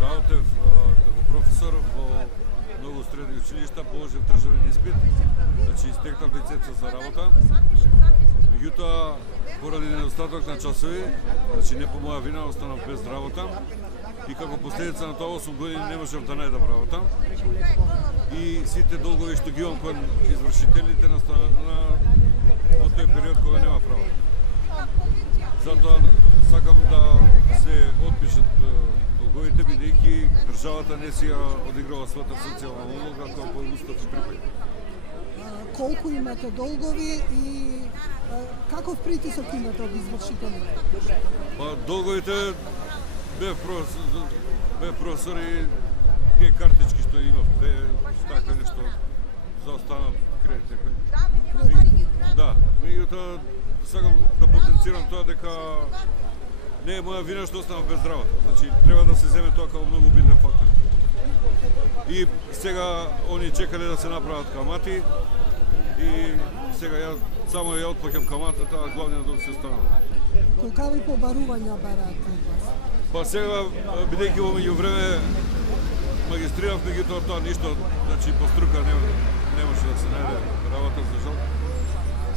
Работев како професор во многу средни училишта, положив државен испит, значи истекнав лиценца за работа. Меѓутоа, поради недостаток на часови, значи не по моја вина, останав без работа. И како последица на тоа 8 години не можев да најдам работа. И сите долгови што ги имам кон извршителите настана во тој период кога нема работа. Затоа сакам да се отпишат долговите, бидејќи државата не си ја одиграва својата социјална улога како по устав и припаѓа. Колку имате долгови и каков притисок имате од извршителите? Па долговите бев професор и тие картички што имав, така нешто заостанав кредит. Да, меѓутоа сакам да потенцирам тоа дека не е моја вина што останав без работа. Значи треба да се земе тоа како многу битен фактор. И сега они чекале да се направат камати и сега ја само ја отплаќам каматата, а главниот долг се останува. Колкави побарувања бараат од вас? Па сега, бидејќи во меѓувреме магистрирав, меѓутоа тоа ништо, значи по струка не може да се најде работа за жал.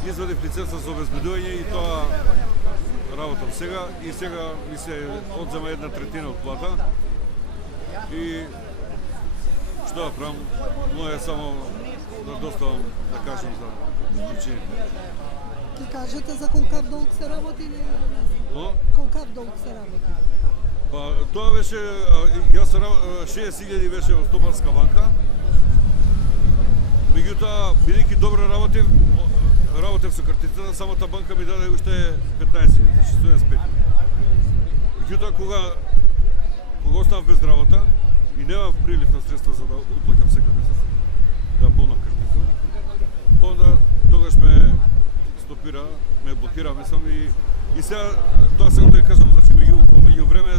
Извадив лиценца за обезбедување и тоа работам сега и сега ми се одзема 1/3 од плата. И што да правам, моја е само да доставам, да кажам, за исклучение. Ти кажете за колкав долг се работи или Но? колкав долг се работи? Па тоа беше, јас 60.000 беше во Стопанска банка. Меѓутоа, бидејќи добро работев со картицата, самата банка ми даде уште 15.000, значи студент спет. Меѓутоа, кога останав без работа и немав прилив на средства за да уплаќам секој месец, да полнам картица, онда тогаш ме стопира, ме блокира, мислам, и сега тоа сакам да ја кажам, значи меѓу време,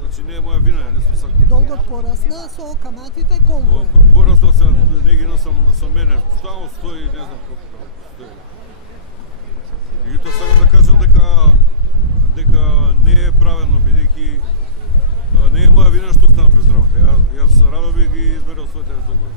значи не е моја вина, ја не сум сакал. Долгот порасна со каматите колку е? Пораснал се, не ги носам со мене, стално стои, не знам колку стои. Меѓутоа сакам да кажам дека не е правилно, бидејќи не е моја вина што останав без работа. Јас радо би ги изберал своите долгови.